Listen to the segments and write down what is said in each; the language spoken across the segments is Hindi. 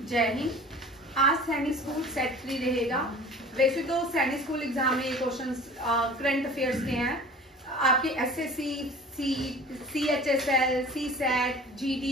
जय हिंद। आज सैनिक स्कूल सेट 3 रहेगा। वैसे तो सैनिक स्कूल एग्जाम में ये क्वेश्चन करंट अफेयर्स के हैं। आपके एसएससी, CHSL, CSET, GD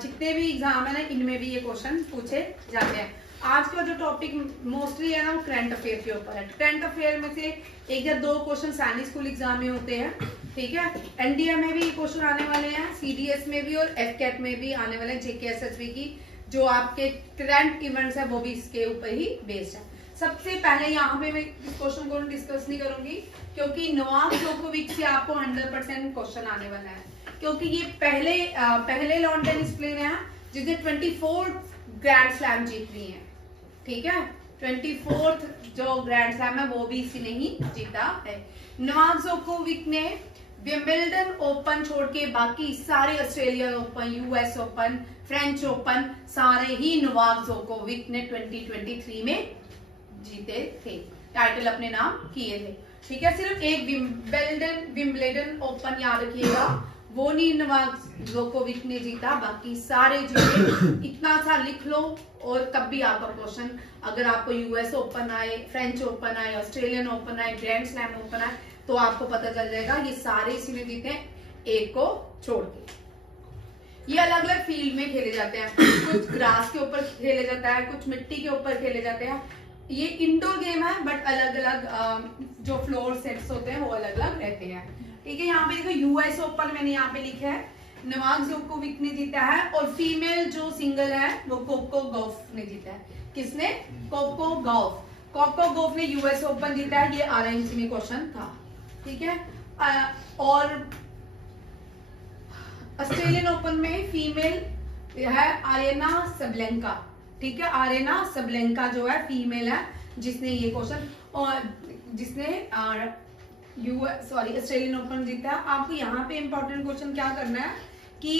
जितने भी एग्जाम है ना, इनमें भी ये क्वेश्चन पूछे जाते हैं। आज का जो टॉपिक मोस्टली है ना, वो करंट अफेयर के ऊपर है। करंट अफेयर में से एक या दो क्वेश्चन सैनिक स्कूल एग्जाम में होते हैं, ठीक है। एनडीए में भी ये क्वेश्चन आने वाले हैं, CDS में भी और FCAT में भी आने वाले हैं। JKSSB की जो आपके करंट इवेंट्स है वो भी इसके ऊपर ही बेस्ड है। सबसे पहले यहाँ पे मैं इस क्वेश्चन को डिस्कस नहीं करूंगी, क्योंकि नोवाक जोकोविच से आपको 100% क्वेश्चन आने वाला है, क्योंकि ये पहले लॉन टेनिस प्लेयर हैं जिसने 24 ग्रैंड स्लैम जीत ली है, ठीक है। 24th जो ग्रैंड स्लैम है वो भी इसी ने ही जीता है। नोवाक जोकोविच ने विंबलडन ओपन छोड़ के बाकी सारे Australian open, US open, French open सारे ही नोवाक जोकोविच ने 2023 में जीते थे, टाइटल अपने नाम किए थे, ठीक है। सिर्फ एक विंबलडन ओपन याद रखिएगा, वो नहीं नोवाक जोकोविच ने जीता, बाकी सारे जीते। इतना सा लिख लो और कभी आपका क्वेश्चन अगर आपको US ओपन आए, फ्रेंच ओपन आए, ऑस्ट्रेलियन ओपन आए, ग्रैंड स्लैम ओपन आए, तो आपको पता चल जाएगा ये सारे इसी ने जीते हैं, एक को छोड़ के। ये अलग अलग फील्ड में खेले जाते हैं, कुछ ग्रास के ऊपर खेले जाता है, कुछ मिट्टी के ऊपर खेले जाते हैं। ये इंडोर गेम है, बट अलग अलग जो फ्लोर सेट्स होते हैं वो अलग अलग रहते हैं, ठीक है। यहाँ पे देखो US ओपन मैंने यहाँ पे लिखा है, नोवाक जोकोविच ने जीता है, और फीमेल जो सिंगल है वो कोको गॉफ ने जीता है। किसने? कोको गॉफ ने US ओपन जीता है। ये RMC में क्वेश्चन था, ठीक है। और ऑस्ट्रेलियन ओपन में फीमेल है अरेना सबलेंका, ठीक है। अरेना सबलेंका जो है फीमेल है जिसने ये क्वेश्चन और जिसने ऑस्ट्रेलियन ओपन जीता है। आपको यहाँ पे इंपॉर्टेंट क्वेश्चन क्या करना है कि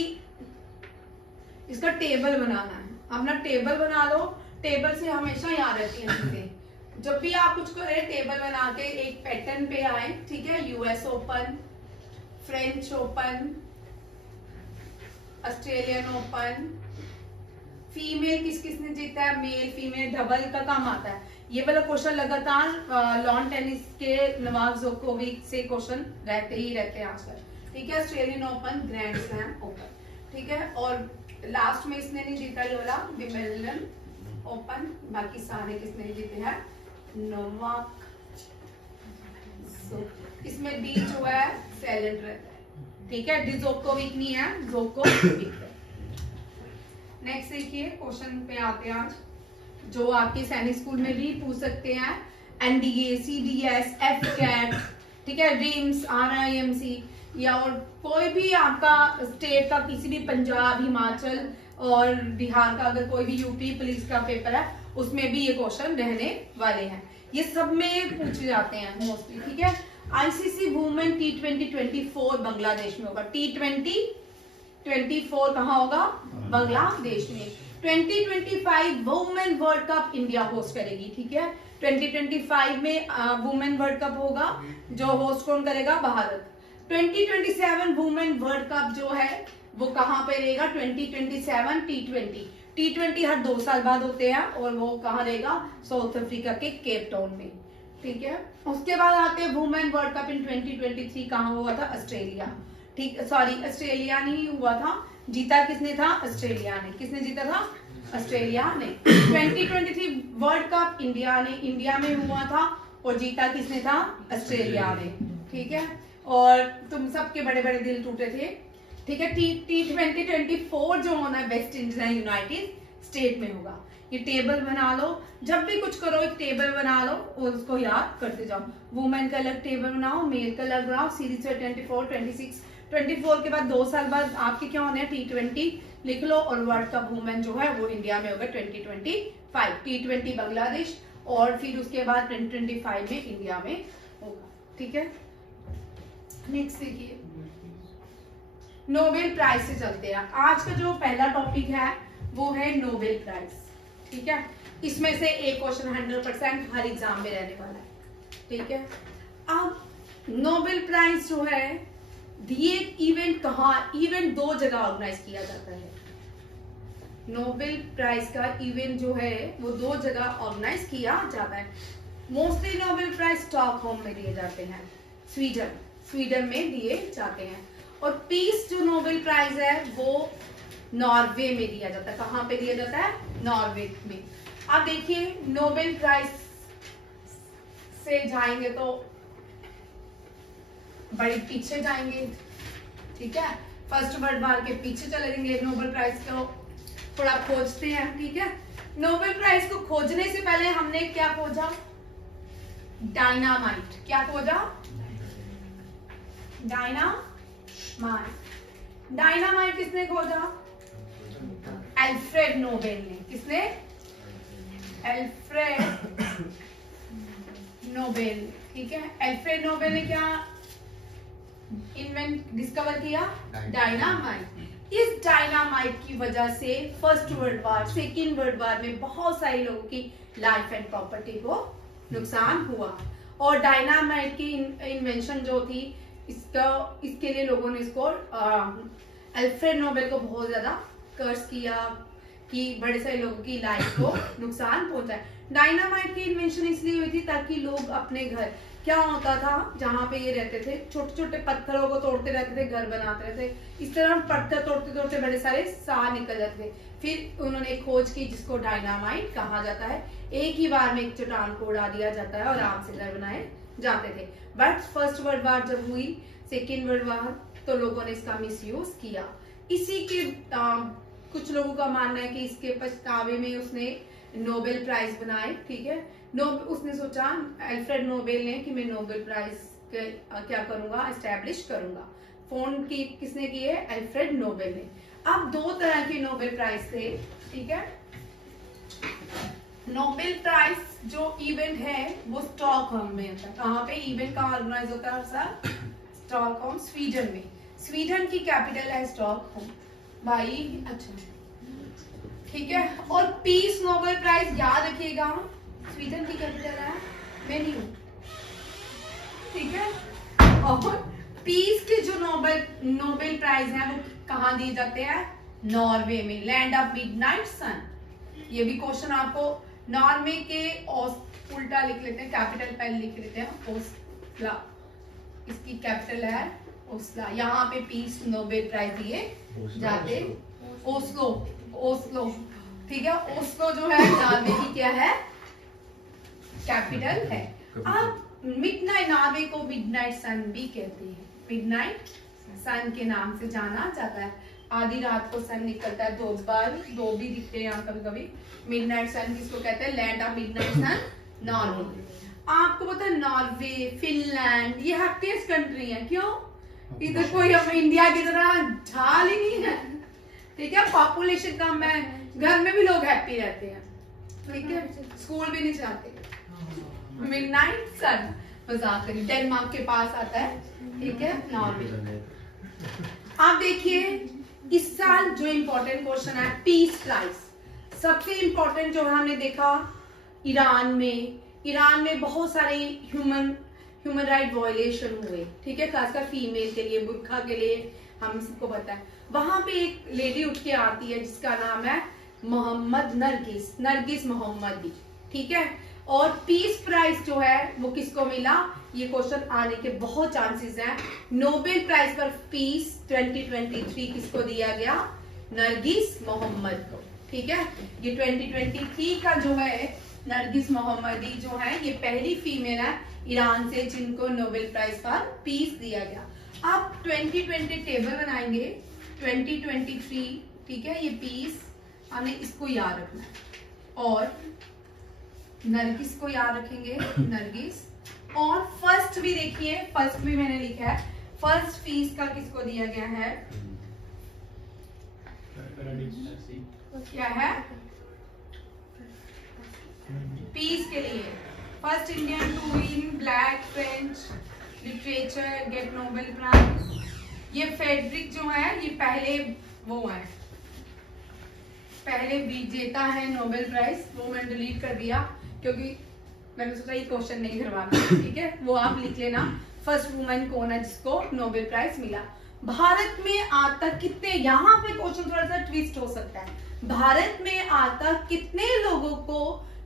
इसका टेबल बनाना है। अपना टेबल बना लो, टेबल से हमेशा याद रहती है चीजें। जब भी आप कुछ करें टेबल बना के एक पैटर्न पे आए, ठीक है। US open, French open, Australian open, female किस किसने जीता है, मेल फीमेल डबल का काम आता है। ये वाला क्वेश्चन लगातार लॉन टेनिस के नोवाक जोकोविच से क्वेश्चन रहते ही रहते हैं आजकल, ठीक है। Australian open, grand slam open, ठीक है। और लास्ट में इसने नहीं जीता ये वाला विंबलडन ओपन, बाकी सारे किसने जीते हैं, नोवाक। इसमें डी जो है साइलेंट रहता है, ठीक है। जोकोविच नहीं है, जोकोविच है। नेक्स्ट देखिए क्वेश्चन पे आते हैं आज, जो आपके सैनिक स्कूल में भी पूछ सकते हैं। NDA, CDS, FCAT, ठीक है, RIMS, RIMC, या और कोई भी आपका स्टेट का किसी भी पंजाब, हिमाचल और बिहार का अगर कोई भी UP पुलिस का पेपर है, उसमें भी ये क्वेश्चन रहने वाले हैं। ये सब में पूछे जाते हैं मोस्टली, ठीक है। ICC वुमेन T20 24 बांग्लादेश में होगा। T20 24 कहाँ होगा? बांग्लादेश में। 2025 women world cup India host करेगी, ठीक है। 2025 में वुमेन वर्ल्ड कप होगा, जो होस्ट कौन करेगा? भारत। 2027 वुमेन वर्ल्ड कप जो है वो कहाँ पे रहेगा? 2027 T20 हर 2 साल बाद होते हैं, और वो कहाँ रहेगा? साउथ अफ्रीका के केप टाउन में, ठीक है। उसके बाद आते हैं वुमेन वर्ल्ड कप इन 2023 कहाँ हुआ था? ऑस्ट्रेलिया, ठीक, सॉरी ऑस्ट्रेलिया नहीं हुआ था, जीता किसने था? ऑस्ट्रेलिया ने। किसने जीता था? ऑस्ट्रेलिया ने। 2023 वर्ल्ड कप इंडिया में हुआ था, और जीता किसने था? ऑस्ट्रेलिया ने, ठीक है। और तुम सबके बड़े बड़े दिल टूटे थे, ठीक है। T20 24 जो होना है West Indies and United state में होगा। ये टेबल बना लो, जब भी कुछ करो एक टेबल बना लो और उसको याद करते जाओ। वुमेन का अलग टेबल बनाओ, मेल का अलग बनाओ। सीरीज 24, 26, 24 के बाद 2 साल बाद आपके क्या होने हैं? T20 लिख लो, और वर्ल्ड कप वुमेन जो है वो इंडिया में होगा 2025। T20 बांग्लादेश, और फिर उसके बाद 2025 में इंडिया में होगा, ठीक है। नेक्स्ट देखिए, नोबेल प्राइज से चलते हैं। आज का जो पहला टॉपिक है वो है नोबेल प्राइज, ठीक है। इसमें से एक क्वेश्चन 100% हर एग्जाम में रहने वाला है, ठीक है। अब नोबेल प्राइज जो है ये इवेंट कहाँ? इवेंट 2 जगह ऑर्गेनाइज किया जाता है। नोबेल प्राइज का इवेंट जो है वो 2 जगह ऑर्गेनाइज किया जाता है। मोस्टली नोबेल प्राइज स्टॉकहोम में दिए जाते हैं, स्वीडन में दिए जाते हैं। और पीस जो नोबेल प्राइज है वो नॉर्वे में दिया जाता है। कहाँ पे दिया जाता है? नॉर्वे में। अब देखिए नोबेल प्राइज से जाएंगे तो बड़े पीछे जाएंगे, ठीक है, फर्स्ट वर्ल्ड वॉर के पीछे चले जाएंगे। नोबेल प्राइज को थोड़ा खोजते हैं, ठीक है। नोबेल प्राइज को खोजने से पहले हमने क्या खोजा? डायनामाइट। क्या खोजा? डायनामाइट किसने खोजा? अल्फ्रेड नोबेल ने। किसने? अल्फ्रेड नोबेल, ठीक है। अल्फ्रेड नोबेल ने क्या डिस्कवर किया? डायनामाइट। इस डायनामाइट की वजह से first world war, second world war में बहुत सारे लोगों की लाइफ एंड प्रॉपर्टी को नुकसान हुआ। और डायनामाइट की इन्वेंशन जो थी, इसके लिए लोगों ने इसको अल्फ्रेड नोबेल को बहुत ज्यादा कर्स किया कि बड़े सारे लोगों की लाइफ को नुकसान पहुंचाए। डायनामाइट की इन्वेंशन इसलिए हुई थी ताकि लोग अपने घर, क्या होता था जहाँ पे ये रहते थे, छोटे छोटे पत्थरों को तोड़ते रहते थे, घर बनाते रहते। इस तरह पत्थर तोड़ते तोड़ते बड़े सारे साह निकल जाते थे। फिर उन्होंने खोज की जिसको डायनामाइट कहा जाता है। एक ही बार में एक चट्टान को उड़ा दिया जाता है और आराम से घर बनाए जाते थे। बट फर्स्ट वर्ल्ड वॉर जब हुई, सेकेंड वर्ल्ड वॉर, तो लोगों ने इसका मिसयूज किया। इसी के कुछ लोगों का मानना है कि इसके पछतावे में उसने नोबेल प्राइज बनाए, ठीक है। उसने सोचा, अल्फ्रेड नोबेल ने, कि मैं नोबेल प्राइज क्या करूंगा, एस्टैब्लिश करूंगा। फाउंड की किसने की है? अल्फ्रेड नोबेल ने। अब 2 तरह के नोबेल प्राइज थे, ठीक है। नोबेल प्राइज जो इवेंट है वो स्टॉकहोम में होता है। कहाँ पे इवेंट का ऑर्गेनाइज होता है सर? स्टॉकहोम, स्वीडन में। स्वीडन की कैपिटल है स्टॉकहोम भाई, अच्छा, ठीक है। और पीस नोबेल प्राइज याद रखिएगा, स्वीडन की कैपिटल है मेन्यू, ठीक है। और पीस के जो नोबेल प्राइज हैं वो कहाँ दिए जाते हैं? नॉर्वे में, लैंड ऑफ मिडनाइट सन। ये भी क्वेश्चन आपको नॉर्वे के उल्टा लिख लेते हैं, कैपिटल पहले लिख लेते हैं, ओस्ला, इसकी कैपिटल है ओस्ला। यहाँ पे पीस नोबेल प्राइज दिए जाते, ओस्लो, ठीक है। ओस्लो जो है नॉर्वे की क्या है? कैपिटल है। अब मिडनाइट, नॉर्वे को मिडनाइट सन भी कहते हैं, मिडनाइट सन के नाम से जाना जाता है। आधी रात को सन निकलता है, 2 बार, 2 भी दिखते हैं यहाँ कभी कभी। मिडनाइट सन किसको कहते हैं? Land of midnight sun, Norway. आपको पता है नॉर्वे, फिनलैंड, ये हैप्पीएस्ट कंट्री है। क्यों? इधर कोई हम इंडिया की तरह झाल ही नहीं है, ठीक है। पॉपुलेशन कम है, घर में भी लोग हैप्पी रहते हैं, ठीक है, स्कूल भी नहीं जाते। मिडनाइट सन, मजाक करिए, डेनमार्क के पास आता है, ठीक है, नॉर्वे। आप देखिए इस साल जो इम्पोर्टेंट क्वेश्चन है, पीस प्राइज। सबसे इम्पोर्टेंट जो हमने देखा, ईरान में बहुत सारे ह्यूमन राइट वायलेशन हुए, ठीक है, खासकर फीमेल के लिए, बुर्का के लिए, हम सबको पता है। वहां पे एक लेडी उठ के आती है जिसका नाम है मोहम्मद नरगिस मोहम्मदी, ठीक है। और पीस प्राइज जो है वो किसको मिला? ये क्वेश्चन आने के बहुत चांसेस हैं। नोबेल प्राइज पर पीस 2023 किसको दिया गया? नरगिस मोहम्मद को, ठीक है। ये 2023 का जो है नरगिस मोहम्मदी जो है, ये पहली फीमेल है ईरान से जिनको नोबेल प्राइज पर पीस दिया गया। अब 2020 टेबल बनाएंगे, 2023, ठीक है, ये पीस हमें इसको याद रखना है। और नरगिस को याद रखेंगे, नरगिस। और फर्स्ट भी देखिए, फर्स्ट भी मैंने लिखा है, फर्स्ट पीस का किसको दिया गया है? क्या है? पीस के लिए first Indian to win black French literature get Nobel prize. ये फेडरिक जो है ये पहले वो है, पहले विजेता है नोबेल प्राइज। वो मैंने डिलीट कर दिया क्योंकि मैंने सोचा ये क्वेश्चन नहीं करवाना, ठीक है, वो आप लिख लेना। फर्स्ट वुमेन कौन है जिसको नोबेल प्राइज मिला? भारत में आता कितने, यहाँ पे क्वेश्चन थोड़ा सा ट्विस्ट हो सकता है, भारत में आता कितने लोगों को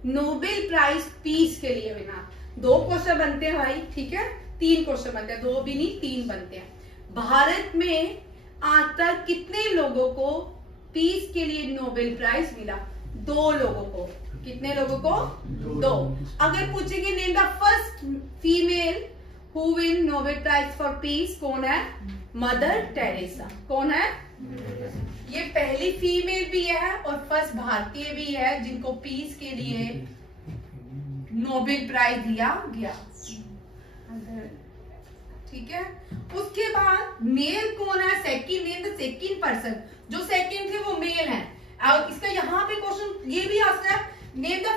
नोबेल प्राइज पीस के लिए मिला? 2 क्वेश्चन बनते हैं भाई, ठीक है, 3 क्वेश्चन बनते हैं, 2 भी नहीं 3 बनते हैं। भारत में आता कितने लोगों को पीस के लिए नोबेल प्राइज मिला? 2 लोगों को। कितने लोगों को? 2। अगर पूछेंगे name the first female who win Nobel prize for peace, कौन है? Mother Teresa. कौन है? ये पहली फीमेल भी है और फर्स्ट भारतीय भी है जिनको पीस के लिए नोबेल प्राइज दिया गया, ठीक है। उसके बाद मेल कौन है? Second, name the second person, जो सेकंड थे वो मेल है। और इसका यहाँ पे क्वेश्चन ये भी आ सकता है, name the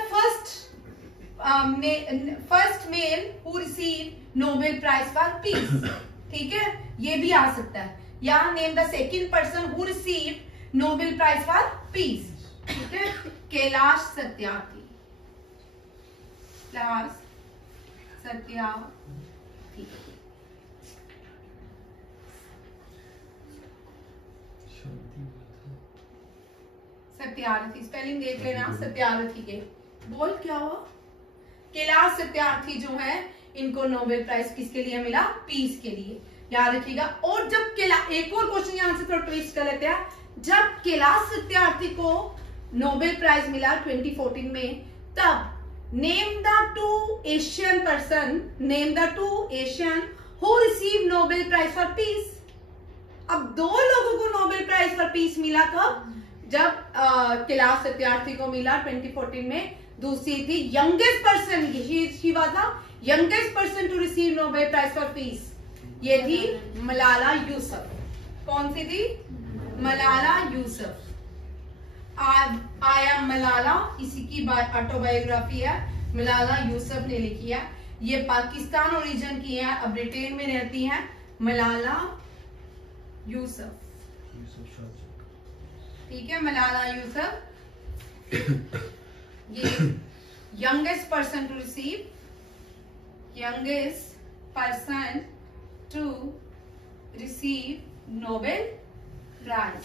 first male who receive Nobel prize for peace, ठीक है, ये भी आ सकता है। या name the second person who receive Nobel prize for peace, ठीक है। कैलाश सत्यार्थी, कैलाश सत्यार्थी, सत्यार्थी, स्पेलिंग देख लेना सत्यार्थी के। बोल क्या हुआ? कैलाश सत्यार्थी जो है, इनको नोबेल प्राइज किसके लिए मिला? पीस के लिए, याद रखिएगा। और जब एक और क्वेश्चन यहां से थोड़ा ट्विस्ट कर लेते हैं, जब कैलाश सत्यार्थी को नोबेल प्राइज मिला 2014 में, तब name the 2 Asian person, name the 2 Asian who receive Nobel prize for peace. अब 2 लोगों को नोबेल प्राइज फॉर पीस मिला, कब? जब कैलाश सत्यार्थी को मिला 2014 में। दूसरी थी youngest person, she was the youngest person to receive Nobel prize for peace, ये थी मलाला यूसुफ। कौन सी थी? मलाला यूसुफ। आई एम मलाला, इसी की ऑटोबायोग्राफी है, मलाला यूसुफ ने लिखी है। ये पाकिस्तान ओरिजिन की है, अब ब्रिटेन में रहती है मलाला यूसुफ, ठीक है, मलाला यूसुफ। ये youngest person to receive, youngest person to receive Nobel prize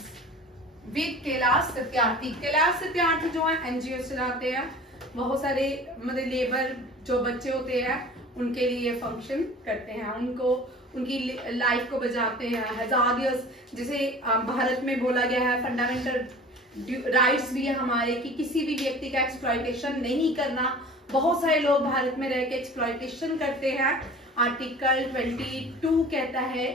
with Kailash Satyarthi. Kailash Satyarthi जो है एनजीओ चलाते हैं, बहुत सारे मतलब लेबर जो बच्चे होते हैं उनके लिए फंक्शन करते हैं, उनको उनकी लाइफ को बचाते हैं। हजार जैसे भारत में बोला गया है, फंडामेंटल राइट्स भी है हमारे कि किसी भी व्यक्ति का एक्सप्लॉयटेशन नहीं करना। बहुत सारे लोग भारत में रह के एक्सप्लॉयटेशन करते हैं। आर्टिकल 22 कहता है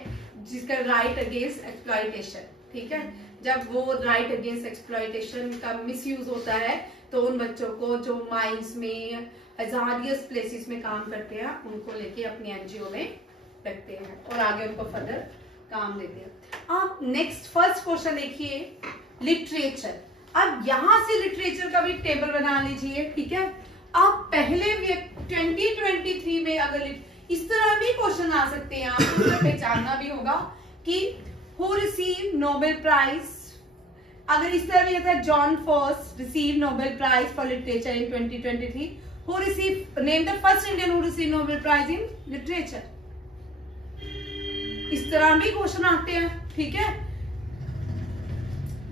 जिसका राइट अगेंस्ट एक्सप्लॉयटेशन, ठीक है। जब वो राइट अगेंस्ट एक्सप्लॉयटेशन का मिसयूज होता है तो उन बच्चों को जो माइंस में हजारियस प्लेसेस में काम करते हैं उनको लेके अपनी एनजीओ में रखते हैं और आगे उनको फर्दर काम देते हैं। आप नेक्स्ट फर्स्ट क्वेश्चन देखिए, लिटरेचर। अब यहां से लिटरेचर का भी टेबल बना लीजिए, ठीक है। आप पहले 2023 में अगर इस तरह भी क्वेश्चन आ सकते हैं, आपको पहचानना भी होगा कि हु रिसीव नोबेल प्राइज। अगर इस तरह भी था, John first receive Nobel prize for literature in 2023, who receive, name the first Indian who receive Nobel prize in literature. इस तरह भी क्वेश्चन आते हैं, ठीक है।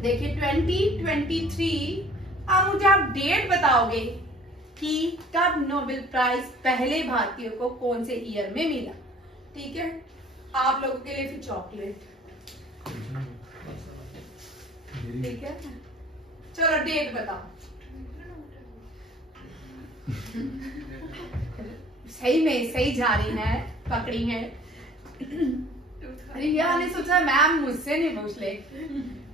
देखिए 2023, अब मुझे आप डेट बताओगे कि कब नोबेल प्राइज पहले भारतीयों को कौन से ईयर में मिला, ठीक है। आप लोगों के लिए फिर चॉकलेट, ठीक है। चलो डेट बताओ। सही में सही जा रही है, पकड़ी है। रिया ने सोचा मैम मुझसे नहीं पूछ ले।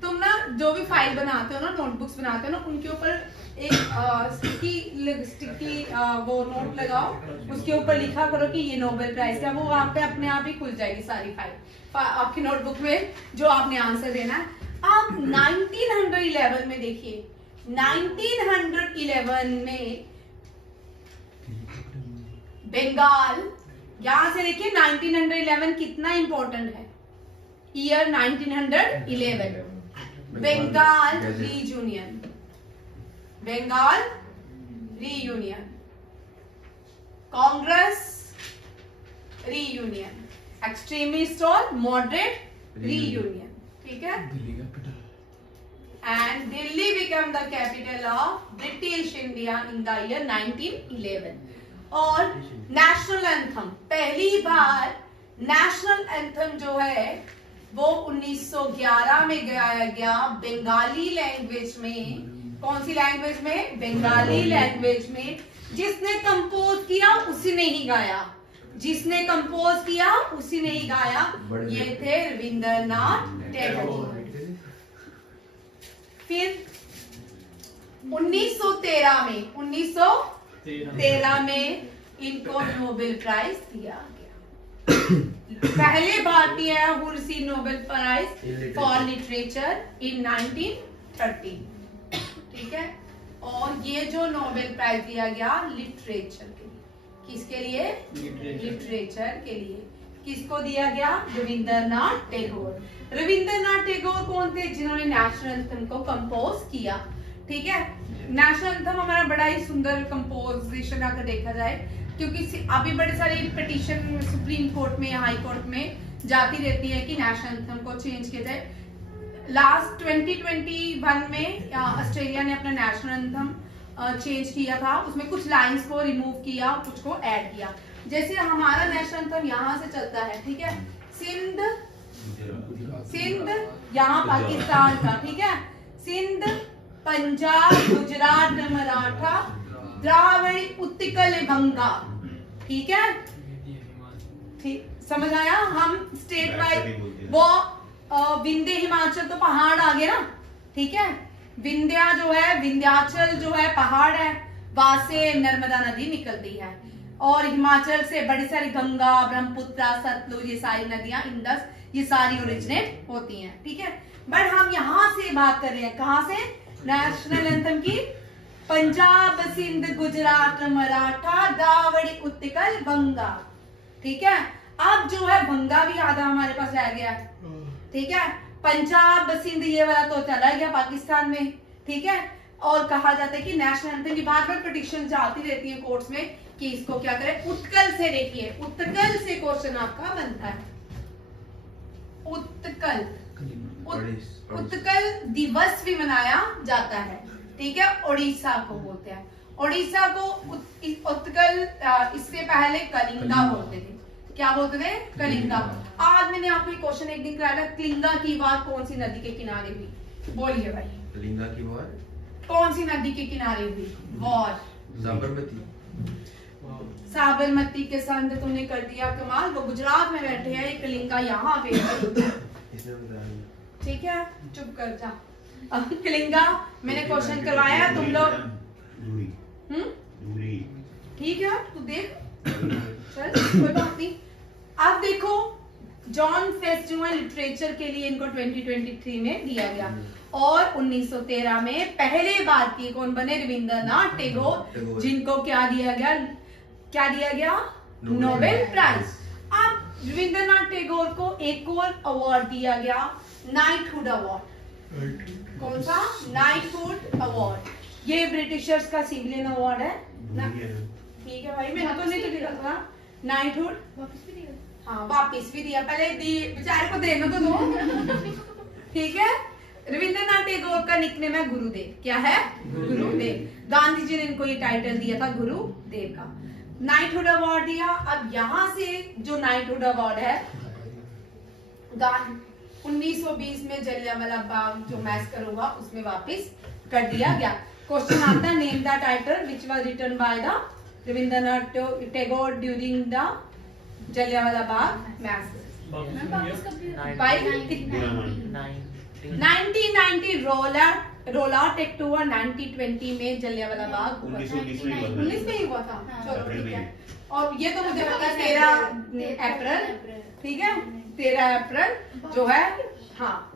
तुम ना जो भी फाइल बनाते हो ना, नोटबुक्स बनाते हो ना, उनके ऊपर एक स्टिकी वो नोट लगाओ, उसके ऊपर लिखा करो कि ये नोबेल प्राइज का, वो वहां पे अपने आप ही खुल जाएगी सारी फाइल आपकी नोटबुक में जो आपने आंसर देना है। आप 1911 में देखिए, 1911 में बंगाल, यहां से देखिए 1911 कितना इंपॉर्टेंट है, year 1911, Bengal reunion, Bengal reunion, Congress reunion, extremist और मॉडरेट रीयूनियन, ठीक है। And Delhi become the capital of British India in the year 1911। और नेशनल एंथम, पहली बार नेशनल एंथम जो है वो 1911 में गाया गया बंगाली लैंग्वेज में। कौन सी लैंग्वेज में? बंगाली लैंग्वेज में। जिसने कंपोज किया उसी ने ही गाया, जिसने कंपोज किया उसी ने ही गाया। ये थे रविंद्रनाथ टैगोर। फिर 1913 में इनको नोबेल प्राइज दिया गया। पहले भारतीय who receive Nobel prize for literature in 1913, ठीक है। और ये जो नोबेल प्राइज दिया गया लिटरेचर के लिए, किसके लिए? लिटरेचर के लिए। किसको दिया गया? रविंद्रनाथ टैगोर। रविंद्रनाथ टैगोर कौन थे? जिन्होंने नेशनल एंथम को कंपोज किया, ठीक है। नेशनल एंथम हमारा बड़ा ही सुंदर कंपोजिशन अगर देखा जाए, क्योंकि अभी बड़े सारे पिटीशन सुप्रीम कोर्ट में या हाई कोर्ट में जाती रहती है कि नेशनल एंथम को चेंज किया जाए। लास्ट 2021 में ऑस्ट्रेलिया ने अपना नेशनल एंथम चेंज किया था। उसमें कुछ लाइंस को रिमूव किया, कुछ को ऐड किया। जैसे हमारा नेशनल एंथम यहाँ से चलता है, ठीक है। सिंध यहाँ पाकिस्तान का, ठीक है। सिंध, पंजाब, गुजरात, मराठा, द्राविड़, उत्कल, बंगा, ठीक है। ठीक, समझ आया? हम स्टेट वाइज वो विंध्य हिमाचल तो पहाड़ आ गया ना, ठीक है। विंध्या जो है, विंध्याचल जो है पहाड़ है, वहां से नर्मदा नदी निकलती है। और हिमाचल से बड़ी सारी गंगा, ब्रह्मपुत्र, सतलुज, ये सारी नदियां, इंडस, ये सारी ओरिजिनेट होती हैं, ठीक है। बट हम यहाँ से बात कर रहे हैं, कहाँ से? नेशनल एंथम की। पंजाब, सिंध, गुजरात, मराठा, द्राविड़, उत्कल, बंगा, ठीक है। अब जो है बंगा भी आधा हमारे पास रह गया, ठीक है। पंजाब, सिंध ये वाला तो चला गया पाकिस्तान में, ठीक है। और कहा जाता है कि नेशनल एंथम की बार बार पिटीशन जाती रहती है कोर्ट्स में कि इसको क्या करें। उत्कल से देखिए, उत्कल से क्वेश्चन आपका बनता है। उत्कल, उत्कल दिवस भी मनाया जाता है, ठीक है। उड़ीसा को बोलते हैं, उड़ीसा को उत्कल, इससे पहले कलिंगा बोलते थे। क्या बोलते थे? कलिंगा। आज मैंने आपको एक क्वेश्चन एक दिन कराया, कलिंगा की वार कौन सी नदी के किनारे हुई? बोलिए भाई। कलिंगा की वार कौन सी नदी के किनारे हुई? वॉर साबरमती। साबरमती के संग तुमने कर दिया कमाल। वो गुजरात में बैठे हैं, कलिंगा यहाँ पे है, ठीक है। चुप कर जा। अब कलिंगा मैंने क्वेश्चन करवाया, तुम लोग ठीक है, तू देख, चल कोई बात नहीं। अब देखो, जॉन फेस्ट जो है लिटरेचर के लिए इनको 2023 में दिया गया। और 1913 में पहले भारतीय कौन बने? रविंद्रनाथ टैगोर, जिनको क्या दिया गया? क्या दिया गया? Nobel prize. अब रविंद्रनाथ टैगोर को एक और अवार्ड दिया गया, नाइटहुड अवार्ड। कौन सा? Knighthood award. ये ब्रिटिशर्स का सिविलियन अवार्ड है ना, ठीक है भाई। मैंने तो नहीं तो लिखा था नाइटहुड, वापस भी दिया। हाँ, वापस भी दिया, पहले बेचारे को देना तो दो, ठीक है। रविंद्रनाथ टैगोर का निकनेम है गुरुदेव। क्या है? गुरुदेव। गांधी जी ने इनको ये टाइटल दिया था गुरुदेव का। नाइटहुड अवार्ड दिया। अब यहाँ से जो नाइटहुड अवार्ड है, 1920 में जलियांवाला बाग जो मैसकर हुआ उसमें वापस कर दिया गया। क्वेश्चन आता है, name the title which was written by the Rabindranath Tagore during the Jallianwala Bagh massacre. 1990 Rowlatt act हुआ, 1920 में जलियांवाला बाग 19 में ही हुआ था। चलो ठीक है। और ये तो मुझे पता है 13 अप्रैल, ठीक है, 13 अप्रैल जो है। हाँ,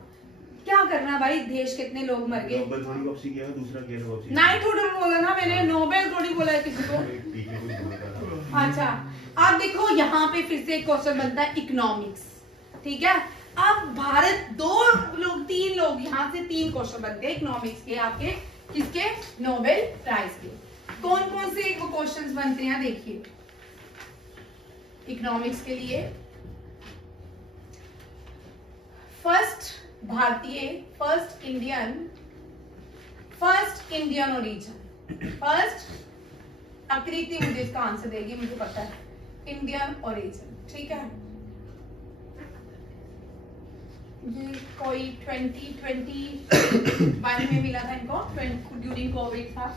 क्या करना भाई, देश कितने लोग मर गए। नाइटहुड बोला ना मैंने, नोबेल थोड़ी बोला है किसी को। अच्छा, अब देखो यहाँ पे फिर से एक क्वेश्चन बनता है इकोनॉमिक्स, ठीक है। अब भारत 3 लोग यहाँ से 3 क्वेश्चन बनते हैं इकोनॉमिक्स के आपके, किसके? नोबेल प्राइज के। कौन कौन से क्वेश्चंस बनते हैं देखिए इकोनॉमिक्स के लिए। फर्स्ट भारतीय, फर्स्ट इंडियन ओरिजिन, फर्स्ट आकृति मुझे इसका आंसर देगी, मुझे पता है, इंडियन ओरिजिन, ठीक है। ये कोई 2021 में मिला था इनको, ड्यूरिंग कोविड था,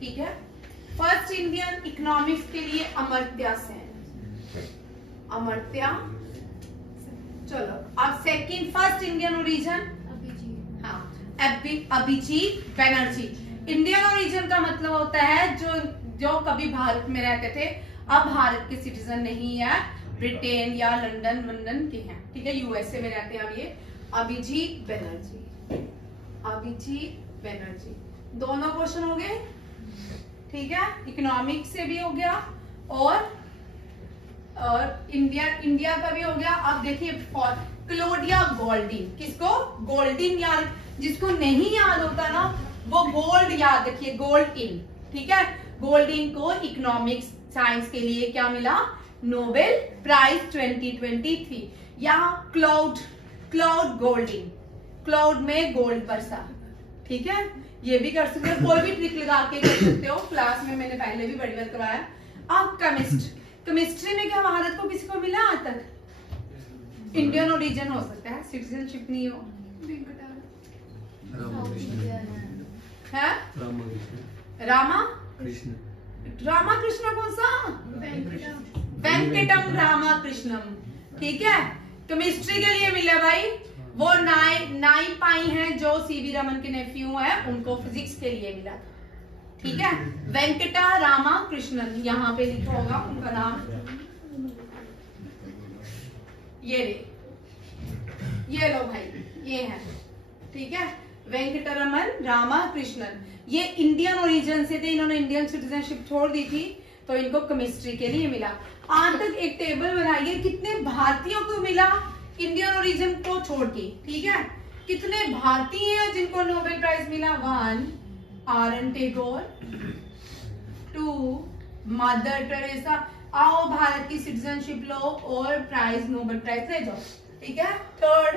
ठीक है। फर्स्ट इंडियन इकोनॉमिक्स के लिए अमर्त्य सेन, अमर्त्य। चलो अब सेकंड फर्स्ट इंडियन ओरिजिन, हाँ, अभिजीत बनर्जी। इंडियन ओरिजिन का मतलब होता है जो कभी भारत में रहते थे, अब भारत के सिटीजन नहीं है, ब्रिटेन या लंदन के हैं, ठीक है, यूएसए में रहते हैं अब ये। अभिजीत बनर्जी, अभिजीत बनर्जी। दोनों क्वेश्चन हो गए, ठीक है, इकोनॉमिक्स से भी हो गया और इंडिया का भी हो गया। अब देखिए क्लोडिया गोल्डिन, किसको गोल्डिन याद, जिसको नहीं याद होता ना वो गोल्ड याद रखिए, गोल्ड इन, ठीक है। गोल्डिन को इकोनॉमिक्स साइंस के लिए क्या मिला, नोबेल प्राइज 2023। यहाँ क्लाउड गोल्डिन, क्लाउड में गोल्ड बरसा, ठीक है, ये भी कर सकते हो, कोई भी ट्रिक लगा के कर सकते हो, क्लास में मैंने पहले भी बड़ी बार करवाया। अब केमिस्ट्री में क्या भारत को किसी को मिला आज तक, इंडियन ओरिजिन हो सकता है, सिटीजनशिप नहीं हो, है रामा कृष्ण कौन सा, वेंकटम रामा कृष्णम, ठीक है। केमिस्ट्री के लिए मिला भाई, वो नाई पाई हैं जो सीवी रमन के नेफ्यू है, उनको फिजिक्स के लिए मिला था, ठीक है। वेंकटा रामा कृष्णन, यहाँ पे लिखा होगा उनका नाम, ये लो भाई, ये है, ठीक है, वेंकटरमन रामा कृष्णन। ये इंडियन ओरिजिन से थे, इन्होंने इंडियन सिटीजनशिप छोड़ दी थी, तो इनको केमिस्ट्री के लिए मिला। आज तक एक टेबल बनाइए कितने भारतीयों को मिला इंडियन ओरिजिन को छोड़ के, ठीक है, कितने भारतीय हैं जिनको नोबेल प्राइज मिला। 1 आर.एन. Tagore, 2 mother Teresa. आओ भारत की सिटीजनशिप लो और प्राइज, नोबेल प्राइज ले जाओ, ठीक है। 3rd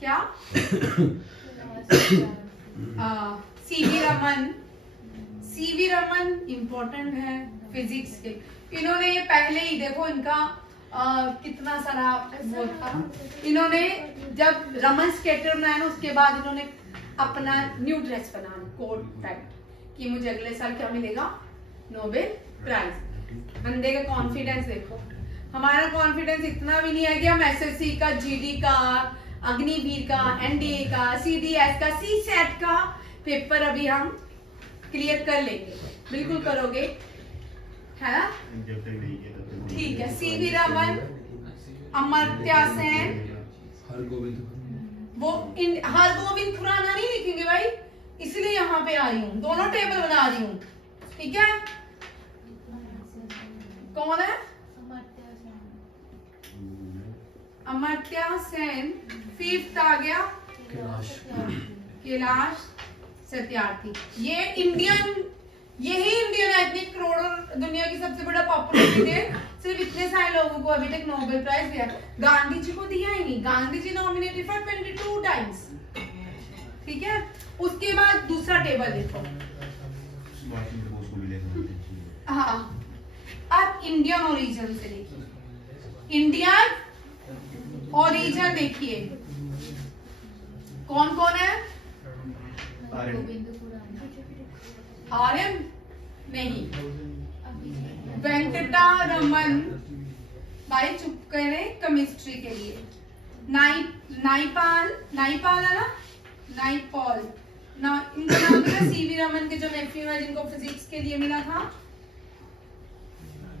क्या सीवी रमन इंपॉर्टेंट है फिजिक्स के, इन्होंने ये पहले ही देखो इनका कितना सारा वो था, इन्होंने जब रमन स्केटर बनाया ना उसके बाद इन्होंने अपना न्यू ड्रेस बनाया, कोट टाइप, कि मुझे अगले साल क्या मिलेगा, नोबेल प्राइज। बंदे का कॉन्फिडेंस देखो, हमारा कॉन्फिडेंस इतना भी नहीं है कि हम एसएससी का, जीडी का, अग्निवीर का, एनडीए का, सीडीएस का, सीसेट का पेपर अभी हम क्लियर कर लेंगे, बिल्कुल करोगे, है ना, ठीक है। सीवी रमन, अमर्त्य सेन, वो हरगोविंद खुराना नहीं लिखेंगे भाई, इसलिए यहाँ पे आ रही हूँ, दोनों टेबल बना रही हूँ, ठीक है। कौन है अमर्त्य सेन, 5th आ गया कैलाश सत्यार्थी। ये यही इंडियन है, इतने करोड़ों, दुनिया की सबसे बड़ा पॉपुलेशन है, सिर्फ इतने सारे लोगों को अभी तक नोबेल प्राइज दिया। गांधी जी को दिया ही नहीं, Gandhi ji nominated for 22 times, ठीक है। उसके बाद दूसरा टेबल देखो, हाँ, अब इंडियन ओरिजिन से देखिए, इंडियन ओरिजिन देखिए कौन कौन है, आर्यन नहीं, वेंकटरमन भाई चुप करें, केमिस्ट्री के लिए नाइपाल है ना, नाइपॉल ना, इनका नाम है सीवी रमन के जो नेफ्यू है जिनको फिजिक्स के लिए मिला था,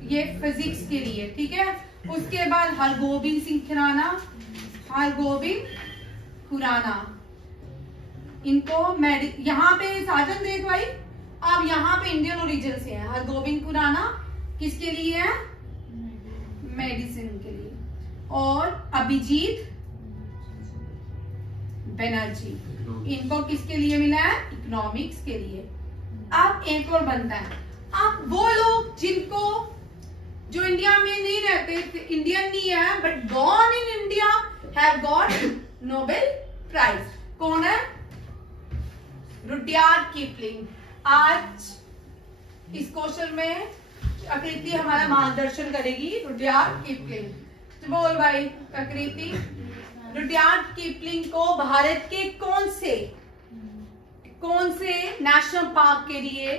ये फिजिक्स के लिए, ठीक है। उसके बाद हरगोबिंद सिंह खुराना, इनको यहाँ पे साजन देख भाई, अब यहाँ पे इंडियन ओरिजिन से है। हरगोबिंद खुराना किसके लिए है, मेडिसिन के लिए। और अभिजीत बनर्जी, इनको किसके लिए मिला है, इकोनॉमिक्स के लिए। अब एक और बनता है, अब वो लोग जिनको, जो इंडिया में नहीं रहते, इंडियन नहीं है but born in India have got Nobel prize. कौन है? Rudyard Kipling. आज इस क्वेश्चन में आकृति हमारा मार्गदर्शन करेगी, रुडयार्ड किपलिंग। तो बोल भाई आकृति, रुडयार्ड किपलिंग को भारत के कौन से नेशनल पार्क के लिए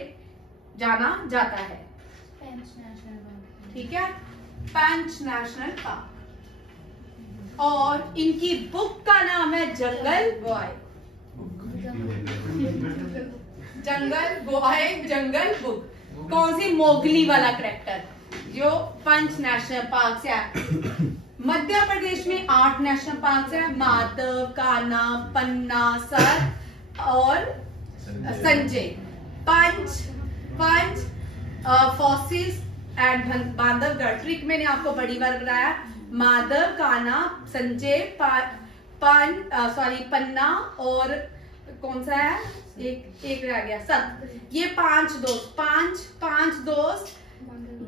जाना जाता है? ठीक है, पंच नेशनल पार्क। और इनकी बुक का नाम है जंगल बॉय। जंगल बुक। कौन सी? मोगली वाला कैरेक्टर जो पंच नेशनल पार्क से है। मध्य प्रदेश में 8 नेशनल पार्क है, माधव, कान्हा, पन्ना, सर और संजय। पंच फॉसिल्स एट बांधवगढ़। ट्रिक मैंने आपको बड़ी बार बताया। माधव, कान्हा, संजय, पन्ना और कौन सा है? एक रह गया, सब। ये पांच दोस्त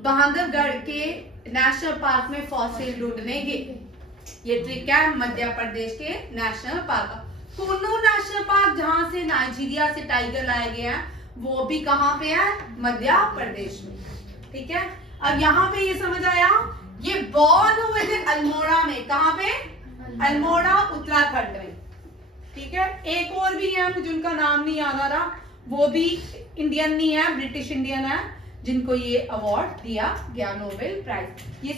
बांधवगढ़ के नेशनल पार्क में फॉसिल ढूंढने गए। ये ट्रिक है मध्य प्रदेश के नेशनल पार्क का। कुन्नू नेशनल पार्क जहां से नाइजीरिया से टाइगर लाया गया है, वो भी कहां पे है? मध्य प्रदेश में। ठीक है, अब यहाँ पे ये समझ आया, ये बॉर्न हुए थे अल्मोड़ा में। कहां पे? अल्मोड़ा, उत्तराखंड में। ठीक है, एक और भी है मुझे उनका नाम नहीं याद आ रहा, वो भी इंडियन नहीं है, ब्रिटिश इंडियन है, जिनको ये अवार्ड दिया गया, नोबेल प्राइज। ये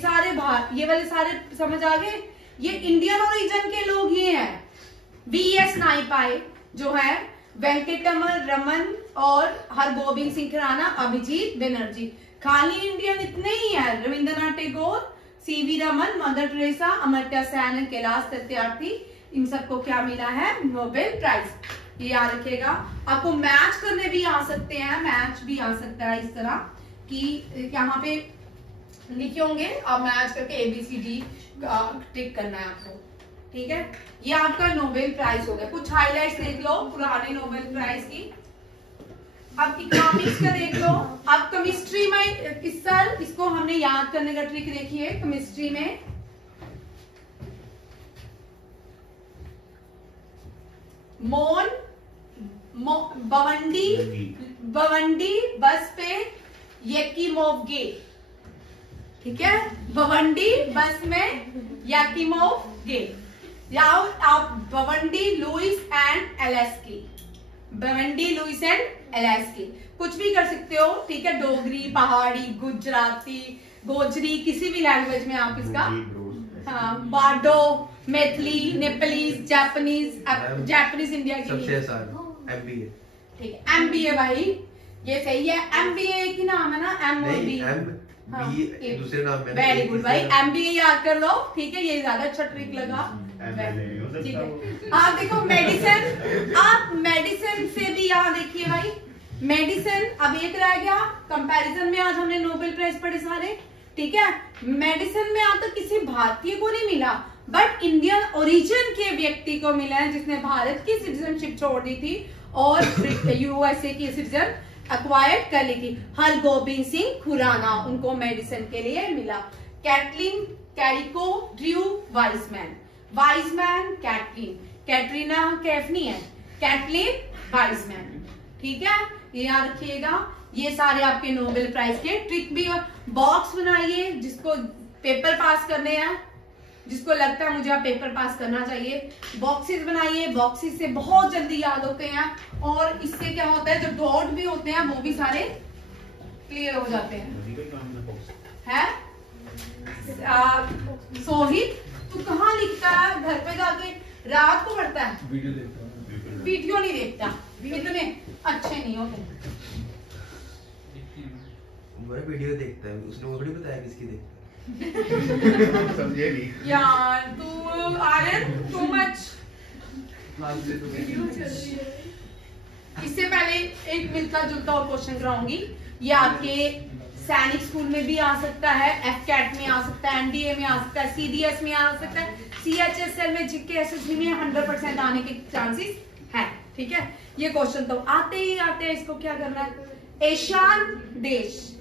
वाले सारे समझ आ गए। ये इंडियन ओरिजिन के लोग ये हैं। वीएस नाइपाई जो है, वेंकटरमन रमन और हरगोबिंद सिंह खुराना, अभिजीत बनर्जी। खाली इंडियन इतने ही है, Rabindranath Tagore, C V Raman, Mother Teresa, Amartya Sen, Kailash Satyarthi. इन सबको क्या मिला है? Nobel prize. ये याद रखिएगा। आपको मैच करने भी आ सकते हैं, मैच भी आ सकता है इस तरह कि यहाँ पे लिखे होंगे, अब मैच करके ABCD टिक करना है आपको। ठीक है, ये आपका नोबेल प्राइज हो गया। कुछ हाइलाइट्स देख लो पुराने नोबेल प्राइज की। अब इकोनॉमिक्स का देख लो। अब केमिस्ट्री में इस साल इसको हमने याद करने का ट्रिक देखिए। केमिस्ट्री में बवंडी बस पे यकीमोव गे। ठीक है, बवंडी बस में यकीमोव गे। आप बवंडी लुइस एंड एलेस्की, बवंडी लुइस एंड एलेस्की कुछ भी कर सकते हो। ठीक है, डोगरी, पहाड़ी, गुजराती, गोजरी, किसी भी लैंग्वेज में आप इसका, हाँ, बाडो, मैथिली, नेपालीज, जापानीज इंडिया की सबसे आसान MBA। ठीक है, MBA भाई ये सही है। MBA एक ही नाम है ना, MBA दूसरे नाम में। वेरी गुड भाई, MBA याद कर लो। ठीक है, ये ज्यादा अच्छा ट्रिक लगा। ठीक है, आप देखो मेडिसिन, आप मेडिसिन से भी यहाँ देखिए भाई, मेडिसिन अब एक रह गया कंपैरिजन में। आज हमने नोबेल प्राइज पढ़े सारे। ठीक है, मेडिसिन में आज तक किसी भारतीय को नहीं मिला, बट इंडियन ओरिजिन के व्यक्ति को मिला है, जिसने भारत की सिटीजनशिप छोड़ दी थी और USA की सिटीजन एक्वायर्ड कर ली थी। हरगोबिंद सिंह खुराना, उनको मेडिसिन के लिए मिला। Katalin Kariko Drew Weissman Katalin, Katrina Kaif नहीं है, कैटलिन वाइसमैन। ठीक है, ये याद रखिएगा। ये सारे आपके नोबेल प्राइज के ट्रिक भी। बॉक्स बनाइए जिसको पेपर पास करने हैं, जिसको लगता है मुझे आप पेपर पास करना चाहिए, बॉक्सेस बनाइए। बॉक्सेस से बहुत जल्दी याद होते हैं, और इससे क्या होता है, जो डॉट भी होते हैं वो भी सारे क्लियर हो जाते हैं। सोहित, तू कहाँ लिखता है? घर पे जाके रात को पढ़ता है? वीडियो देखता हूँ। वीडियो नहीं देखता, इतने अच्छे नहीं होते। मैं वीडियो देखता है, उसने वो थोड़ी बताया किसकी देखता है। समझे नहीं यार, तू आर्यन टू मच। इससे पहले एक मिलता जुलता और क्वेश्चन कराऊंगी। ये आपके सैनिक स्कूल में भी आ सकता है, FCAT में आ सकता है, NDA में आ सकता है, CDS में आ सकता है, CHSL में, GK SSB में 100% आने के चांसेस है। ठीक है, ये क्वेश्चन तो आते ही आते हैं। इसको क्या करना है? एशियान देश,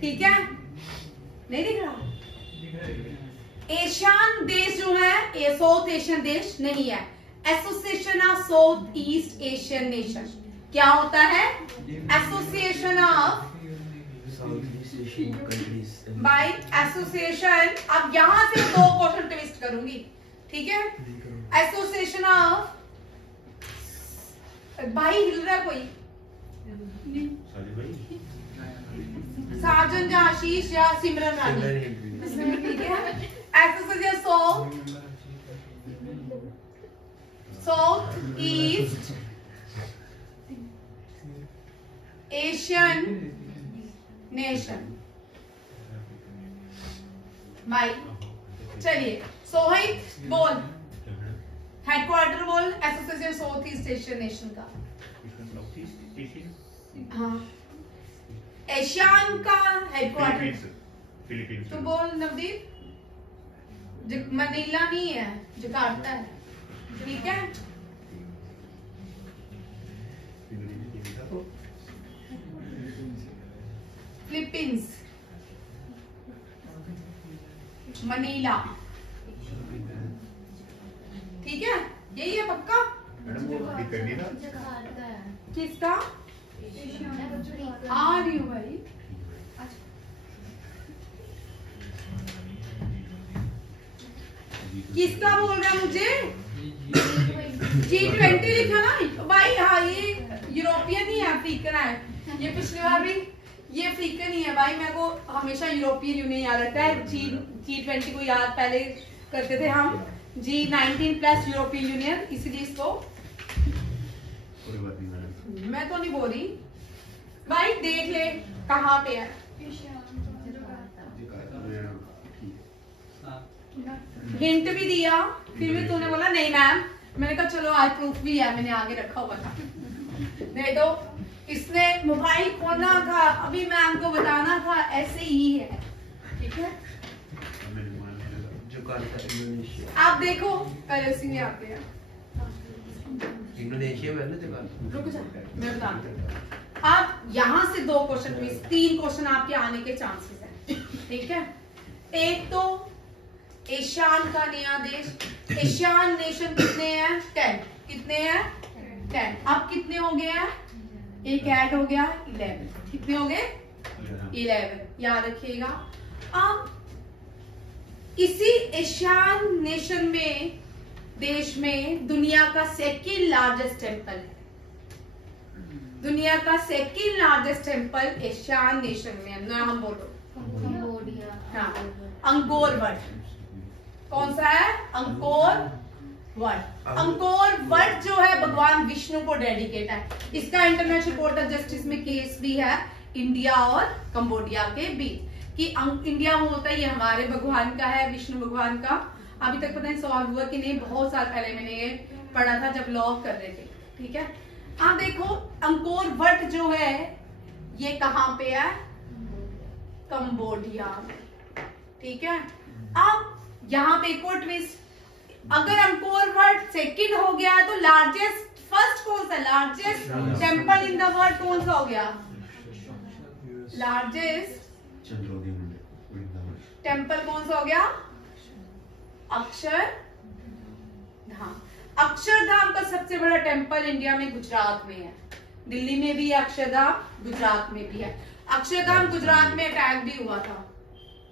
ठीक है, नहीं दिख रहा? एशियन देश जो है ये साउथ एशियन देश नहीं है। Association of south east Asian nation क्या होता है? Association of by association. अब यहां से 2 क्वेश्चन ट्विस्ट करूंगी, ठीक है? एसोसिएशन ऑफ, भाई हिल रहा कोई? साजन या आशीष या सिमरन रानी, ठीक है? Association south east Asian nation. भाई चलिए सोहित बोल, हेडक्वार्टर बोल association south east Asian nation का। हाँ, एशियन का हेडक्वार्टर फिलीपींस। तो बोल नवदीप। मनीला नहीं है, जकार्ता है, ठीक है? फिलीपींस, मनीला, ठीक है? यही है पक्का? किसका? आ रही हूँ भाई। किसका बोल रहा है मुझे? G20 लिखा ना भाई। हाँ, ये यूरोपियन ही है, अफ्रीकन है। ये पिछली बार भी ये अफ्रीकन ही है भाई। मेरे को हमेशा यूरोपियन यूनियन याद रहता है। G20 को याद पहले करते थे हम, G19 प्लस यूरोपियन यूनियन, इसीलिए इसको मैं तो नहीं बोल रही भाई। देख ले कहाँ पे है। हिंट भी दिया, फिर भी तूने बोला नहीं मैम। मैंने कहा चलो आज प्रूफ भी है, मैंने आगे रखा हुआ था। नहीं तो इसने मोबाइल खोलना था, अभी मैम को बताना था, ऐसे ही है, ठीक है? आप देखो उसी में आते हैं। इंडोनेशिया में ना, रुक जा मैं बताती हूँ। आप यहाँ से 2 क्वेश्चन, 3 क्वेश्चन आपके आने के चांसेस हैं, ठीक है? एक तो एशियन का नया देश, एशियन नेशन कितने हैं? 10। कितने हैं? 10। अब कितने हो गए हैं? एक ऐड हो गया 11। कितने हो गए? 11, याद रखिएगा। अब इसी एशियन नेशन में, देश में दुनिया का 2nd लार्जेस्ट टेम्पल है। दुनिया का 2nd largest temple Asian nation में है। नाम बोलो। हाँ, अंकोर वट। कौन सा है? Angkor what. अंकोर वट जो है भगवान विष्णु को डेडिकेट है। इसका इंटरनेशनल कोर्ट ऑफ जस्टिस में केस भी है इंडिया और कंबोडिया के बीच कि इंडिया में होता है ये हमारे भगवान का है, विष्णु भगवान का। अभी तक पता नहीं सॉल्व हुआ कि नहीं, बहुत साल पहले मैंने ये पढ़ा था जब लॉ कर रहे थे, ठीक है? आप देखो अंकोर वट जो है ये कहाँ पे है? कंबोडिया में, ठीक है? अब यहाँ पे एक और ट्विस्ट, अगर अंकोर वट 2nd हो गया तो लार्जेस्ट फर्स्ट कौन सा? Largest temple in the world कौन सा हो गया? लार्जेस्ट टेम्पल कौन सा हो गया? अक्षरधाम। अक्षरधाम का सबसे बड़ा टेम्पल इंडिया में गुजरात में है। दिल्ली में भी है अक्षरधाम, गुजरात में भी है। अक्षरधाम गुजरात में अटैक भी हुआ था,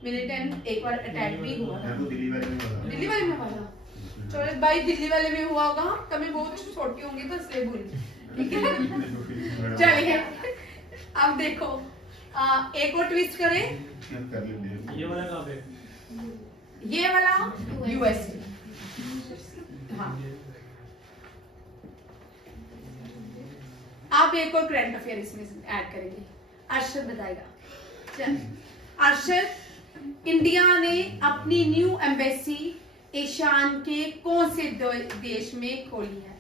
मिलिटेंट एक बार अटैक भी हुआ था। दिल्ली वाले में हुआ था। चलो भाई दिल्ली वाले में हुआ होगा, कभी बहुत छोटी होंगी तो इसलिए भूल, ठीक है? चलिए अब देखो एक और ट्विस्ट करें। ये वाला कहाँ पे? ये वाला यूएसए। हाँ, आप एक और करंट अफेयर इसमें ऐड करेंगे। अर्शद बताएगा। चल अर्शद, इंडिया ने अपनी न्यू एम्बेसी एशियन के कौन से देश में खोली है?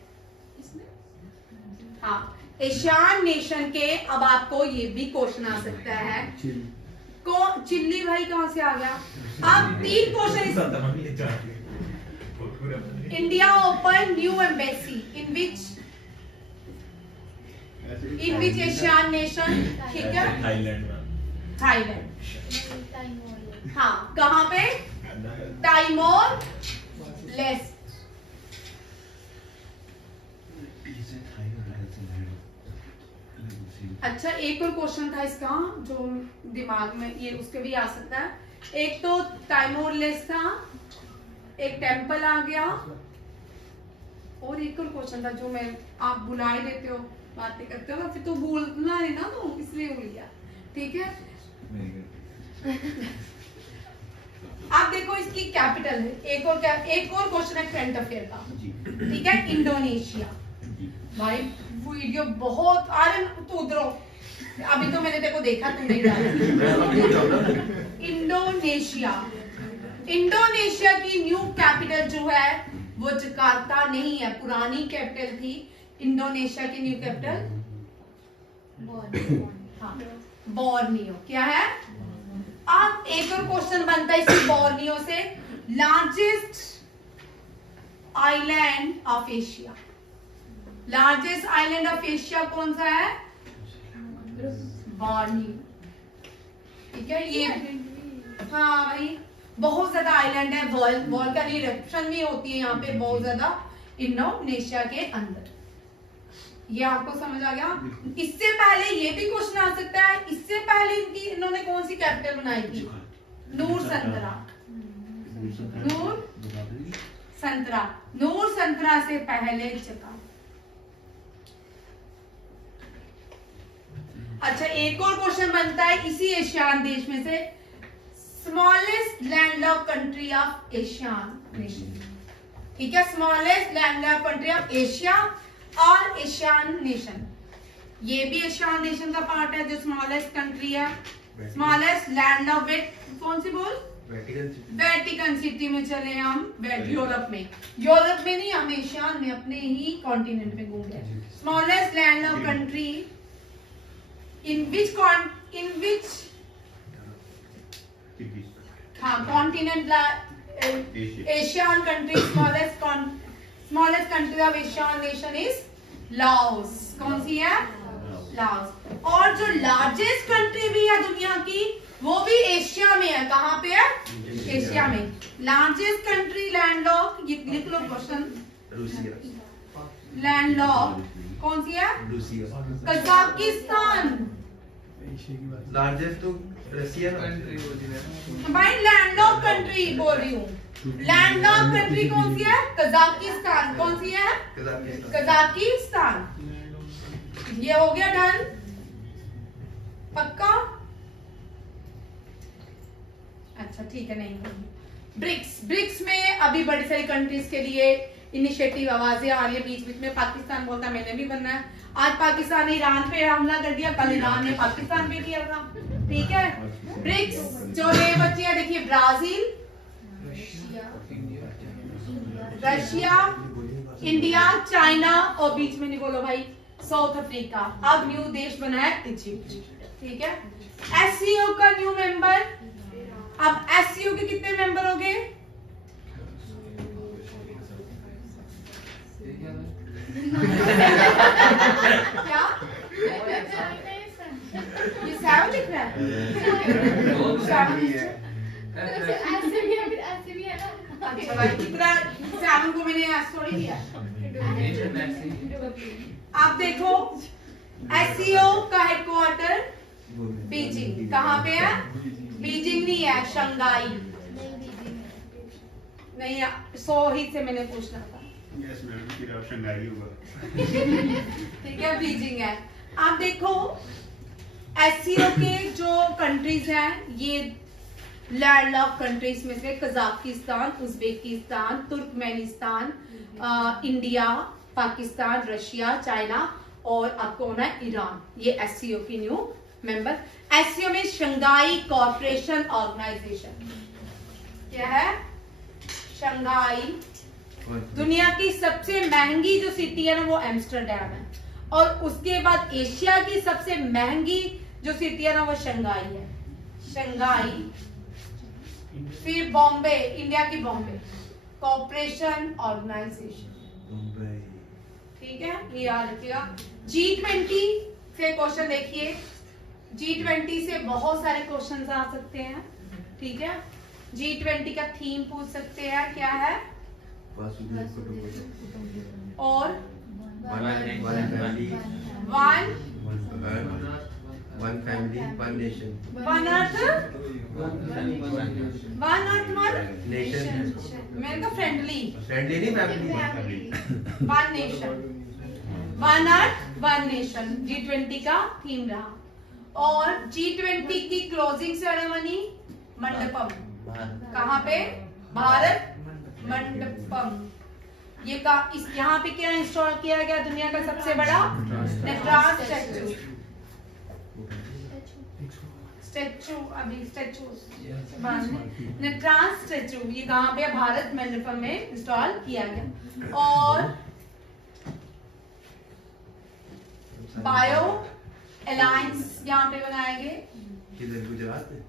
हाँ, एशियन नेशन के। अब आपको ये भी क्वेश्चन आ सकता है, चिल्ली भाई कहां से आ गया? अब 3 question. India open new embassy in which Asian nation, ठीक है? थाईलैंड। थाईलैंड। हाँ, कहाँ पे? टाइमोर लेस्ट। अच्छा एक और क्वेश्चन था इसका जो दिमाग में ये उसके भी आ सकता है। एक तो टाइमोर लेस्ट था, एक टेम्पल आ गया, और एक और क्वेश्चन था जो मैं आप बुला ही देते हो, बातें करते हो फिर तो भूलना है ना, तो इसलिए भूल गया। ठीक है आप देखो इसकी कैपिटल है, एक और क्वेश्चन है करंट अफेयर का। ठीक है इंडोनेशिया। भाई वीडियो बहुत अरे तू उधर अभी तो मैंने देखो देखा तुम नहीं डाला। इंडोनेशिया की न्यू कैपिटल जो है वो जकार्ता नहीं है, पुरानी कैपिटल थी इंडोनेशिया की न्यू कैपिटल बोर्नियो। क्या है? अब एक और क्वेश्चन बनता है इसी बोर्नियो से, largest island of Asia. Largest island of Asia कौन सा है? बोर्नियो। ठीक है ये हाँ भाई बहुत ज्यादा आइलैंड है, वॉल्केनिक इरप्शन भी होती है यहाँ पे बहुत ज्यादा इंडोनेशिया के अंदर। ये आपको समझ आ गया? इससे पहले ये भी क्वेश्चन आ सकता है, इससे पहले इन्होंने कौन सी कैपिटल बनाई थी? नूर संतरा से पहले जगह। अच्छा एक और क्वेश्चन बनता है इसी एशियान देश में से, smallest landlocked country of ASEAN nation. ठीक है smallest landlocked country of Asia और एशियान नेशन, ये भी एशियान नेशन का पार्ट है जो स्मॉलेस्ट कंट्री है। स्मॉलेस्ट लैंडलॉक कौन सी बोल? वेटिकन सिटी में चले हम, यूरोप में नहीं, हम एशियान में अपने ही कॉन्टिनेंट में घूम रहे। Smallest landlocked country in which continent Asian country, smallest country of Asian nation is Laos। कौन सी है? लाओस। और जो लार्जेस्ट कंट्री भी है दुनिया की वो भी एशिया में है। कहाँ पे है? एशिया में। लार्जेस्ट कंट्री लैंडलॉक, ये लिख लो क्वेश्चन, लैंडलॉक कौन सी है? कजाकिस्तान। लार्जेस्ट तो रशिया भाई लैंडलॉक कंट्री बोल रही हूँ, लैंडलॉक कंट्री कौन सी है? कजाकिस्तान। कौन सी है? कजाकिस्तान। ये हो गया डन, पक्का? अच्छा ठीक है नहीं ब्रिक्स में अभी बड़ी सारी कंट्रीज के लिए इनिशिएटिव आवाजें आ रही है, बीच बीच में पाकिस्तान बोलता है मैंने भी बनना है। आज पाकिस्तान ने ईरान पे हमला कर दिया, कल ईरान ने पाकिस्तान पे किया था। ठीक है ब्रिक्स जो ये बच्चे हैं देखिए, ब्राजील, रशिया, इंडिया, चाइना और बीच में नहीं बोलो भाई साउथ अफ्रीका। अब न्यू देश बना है इजिप्ट। ठीक है एससीओ का न्यू मेंबर। अब एससीओ के कितने मेंबर हो गए? क्या ये 7 लिख रहा है? अच्छा भाई कितना 7 को मैंने आज थोड़ी दिया। आप देखो एससीओ का हेडक्वार्टर बीजिंग। कहाँ पे है? बीजिंग नहीं है, शंघाई नहीं। 100 ही से मैंने पूछना था। यस मैम फिर आप शंघाई होगा। ठीक है बीजिंग है। आप देखो एससीओ के जो कंट्रीज हैं ये लैंडलॉक कंट्रीज में से Kazakhstan, Uzbekistan, Turkmenistan, India, Pakistan, Russia, China और अब कौन है? ईरान। ये एससीओ की न्यू मेंबर। एससीओ में शंघाई कॉर्पोरेशन ऑर्गेनाइजेशन। क्या है? शंघाई। दुनिया की सबसे महंगी जो सिटी है ना वो एम्स्टरडैम है, और उसके बाद एशिया की सबसे महंगी जो सिटी है ना वो शंघाई है। शंघाई। फिर बॉम्बे, इंडिया की बॉम्बे कॉर्पोरेशन ऑर्गेनाइजेशन। ठीक है ये याद रखिएगा। G20 से क्वेश्चन देखिए, G20 से बहुत सारे क्वेश्चन आ सकते हैं। ठीक है G20 का थीम पूछ सकते हैं, क्या है? और one family one nation, one earth one nation, मेरे को फ्रेंडली नहीं family, one nation, one earth one nation G20 का थीम रहा। और G20 की क्लोजिंग सेरेमनी मंडपम, कहाँ पे? भारत मंडपम। ये का इस यहाँ पे क्या इंस्टॉल किया गया? दुनिया का सबसे बड़ा नटराज स्टैचू अभी स्टैचू नटराज स्टैचू, ये कहाँ पे? भारत मंडपम में इंस्टॉल किया गया। और बायो अलायंस यहाँ पे बनाएंगे, गुजरात में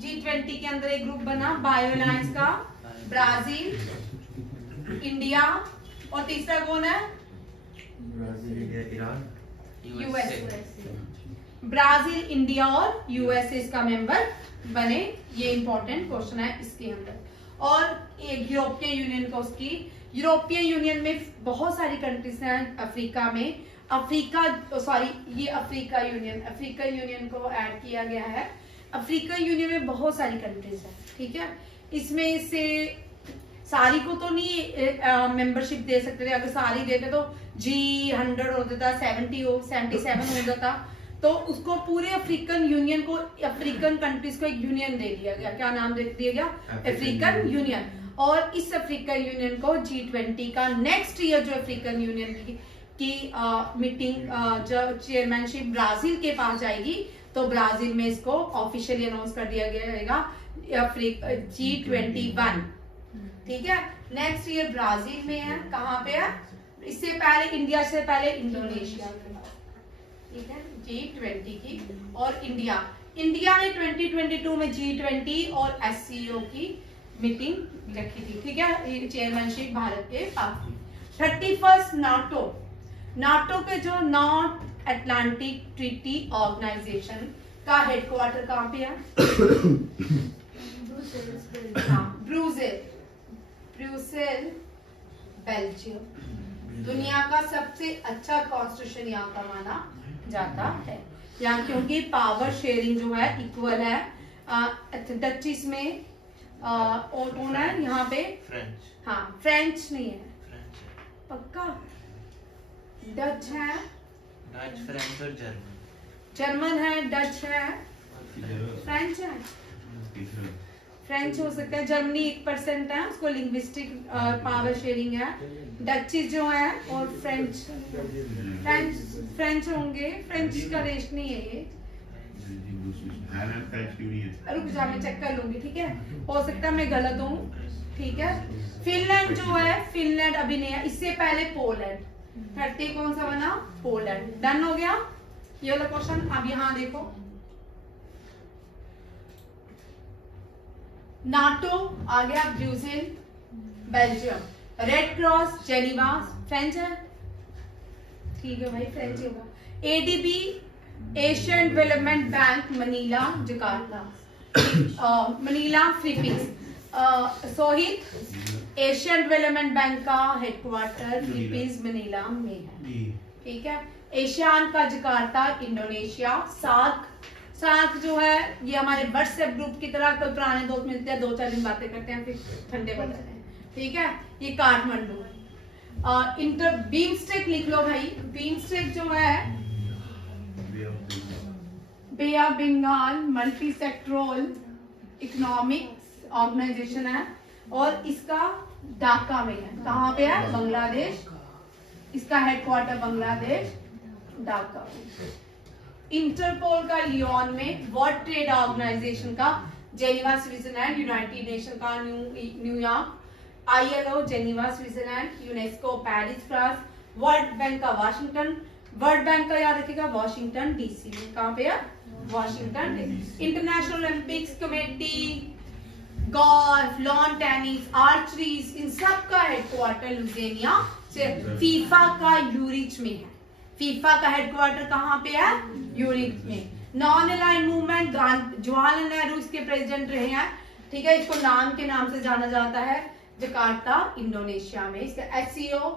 G20 के अंदर एक ग्रुप बना बायो अलायंस का, ब्राजील, इंडिया, और तीसरा कौन है? Brazil, India, Iran, US. Brazil, India और यूएसए इसका मेंबर बने। ये इंपॉर्टेंट क्वेश्चन है इसके अंदर। और एक यूरोपियन यूनियन को, उसकी यूरोपियन यूनियन में बहुत सारी कंट्रीज हैं अफ्रीका में, ये अफ्रीका यूनियन को ऐड किया गया है। अफ्रीका यूनियन में बहुत सारी कंट्रीज हैं, ठीक है। इसमें से सारी को तो नहीं मेंबरशिप दे सकते थे, अगर सारी देते तो G100 होता था, 77 हो जाता, तो उसको पूरे अफ्रीकन यूनियन को, अफ्रीकन कंट्रीज को एक यूनियन दे दिया गया। क्या नाम दे दिया गया? African union. और इस अफ्रीकन यूनियन को G20 का नेक्स्ट ईयर जो अफ्रीकन यूनियन की मीटिंग चेयरमैनशिप ब्राजील के पास जाएगी, तो ब्राजील में इसको ऑफिशियली अनाउंस कर दिया जाएगा G21, ठीक है। नेक्स्ट ईयर ब्राजील में है, कहाँ पे है? इससे पहले इंडिया से पहले इंडोनेशिया में, ठीक है, G20 की। और इंडिया ने 2022 में G20 और SCO की मीटिंग रखी थी, ठीक है। चेयरमैनशिप भारत के पास। 31 नाटो के जो नॉर्थ अटलांटिक ट्रीटी ऑर्गेनाइजेशन का हेडक्वार्टर कहाँ पे है? Brussels, Belgium. दुनिया का सबसे अच्छा कॉन्स्टिट्यूशन यहाँ का माना जाता है यहाँ, क्योंकि पावर शेयरिंग जो है इक्वल है। डचिस में और कौन है यहाँ पे? फ्रेंच नहीं है, पक्का डच है, फ्रेंच और जर्मन है, डच है, फ्रेंच है। फ्रेंच हो सकता है, जर्मनी 1% है, उसको लिंग्विस्टिक पावर शेयरिंग है। डचिस जो है और फ्रेंच होंगे, फ्रेंच का देश नहीं है ये। रुक जा, मैं चेक कर लूंगी, ठीक है। हो सकता है मैं गलत हूँ, ठीक है। फिनलैंड जो है, फिनलैंड अभी नहीं है, इससे पहले पोलैंड। 30 कौन सा बना? पोलैंड। डन हो गया ये वाला क्वेश्चन। अब यहाँ देखो, नाटो आ गया, Brussels, Belgium. Red cross Geneva, French है, ठीक है भाई, फ्रेंच होगा। ADB, Asian development bank, Manila, Jakarta, Manila, Philippines. Sohit, Asian development bank का हेडक्वार्टर फिलीपींस मनीला में है, ठीक है। एशियान का जकार्ता, इंडोनेशिया। सार्क जो है ये हमारे व्हाट्सएप ग्रुप की तरह, कोई पुराने दोस्त मिलते हैं, 2-4 दिन बातें करते हैं, फिर ठंडे पड़ जाते हैं, ठीक है। ये काठमांडू। बीमस्टेक लिख लो भाई। बीमस्टेक जो है bay of Bengal multi sectoral economics organisation है, और इसका ढाका में है। कहाँ पे है? बांग्लादेश। इसका हेडक्वार्टर बांग्लादेश, ढाका। इंटरपोल का लियोन में। वर्ल्ड ट्रेड ऑर्गेनाइजेशन का जेनीवा, स्विट्जरलैंड। यूनाइटेड नेशन का New York. ILO Geneva, Switzerland. UNESCO Paris, France. World bank का वाशिंगटन। वर्ल्ड बैंक का याद रखिएगा वाशिंगटन DC में। कहाँ पे है? Washington DC। International Olympics committee, golf, lawn tennis, archeries, इन सब का हेडक्वार्टर लुज़ेनिया से। फीफा का यूरिच में है। फीफा का हेडक्वार्टर कहाँ पे है? यूरिच में। Non aligned movement, Jawaharlal Nehru इसके प्रेसिडेंट रहे हैं, ठीक है, इसको नाम के नाम से जाना जाता है, जकार्ता इंडोनेशिया में। इसका SCO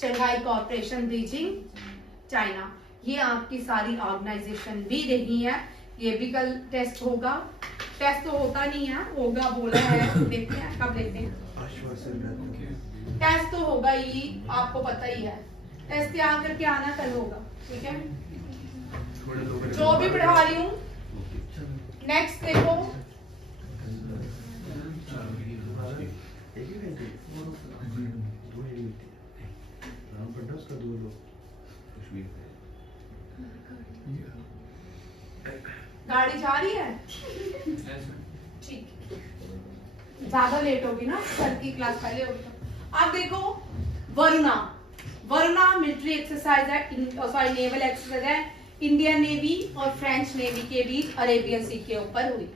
Shanghai cooperation Beijing China. ये आपकी सारी ऑर्गेनाइजेशन भी रही है। ये भी कल टेस्ट होगा, टेस्ट तो होता नहीं है, होगा बोला है, देखते हैं कब लेते हैं। टेस्ट तो होगा ही, आपको पता ही है, टेस्ट तैयार करके आना कल होगा, ठीक है। जो भी पढ़ा रही हूँ, नेक्स्ट देखो, गाड़ी जा रही है, ठीक, ज्यादा लेट होगी ना, कल की क्लास पहले होगी तो। अब देखो वरुणा, वरुणा मिलिट्री एक्सरसाइज है, सॉरी नेवल एक्सरसाइज है, इंडियन नेवी और फ्रेंच नेवी के बीच अरेबियन सी के ऊपर हुई,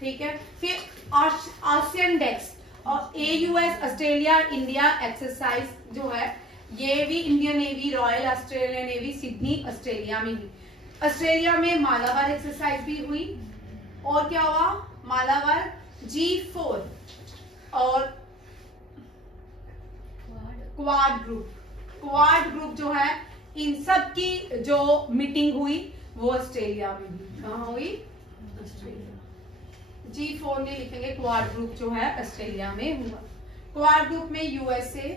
ठीक है। फिर आसियन डेक्स और AUS ऑस्ट्रेलिया इंडिया एक्सरसाइज जो है, ये भी Indian navy, royal Australia navy, Sydney Australia में हुई। ऑस्ट्रेलिया में मालाबार एक्सरसाइज भी हुई, और क्या हुआ, मालाबार G4 और क्वाड ग्रुप जो है, इन सब की जो मीटिंग हुई वो ऑस्ट्रेलिया में हुई। कहाँ हुई, ऑस्ट्रेलिया। G4 में लिखेंगे, क्वाड ग्रुप जो है ऑस्ट्रेलिया में हुआ। क्वाड ग्रुप में USA,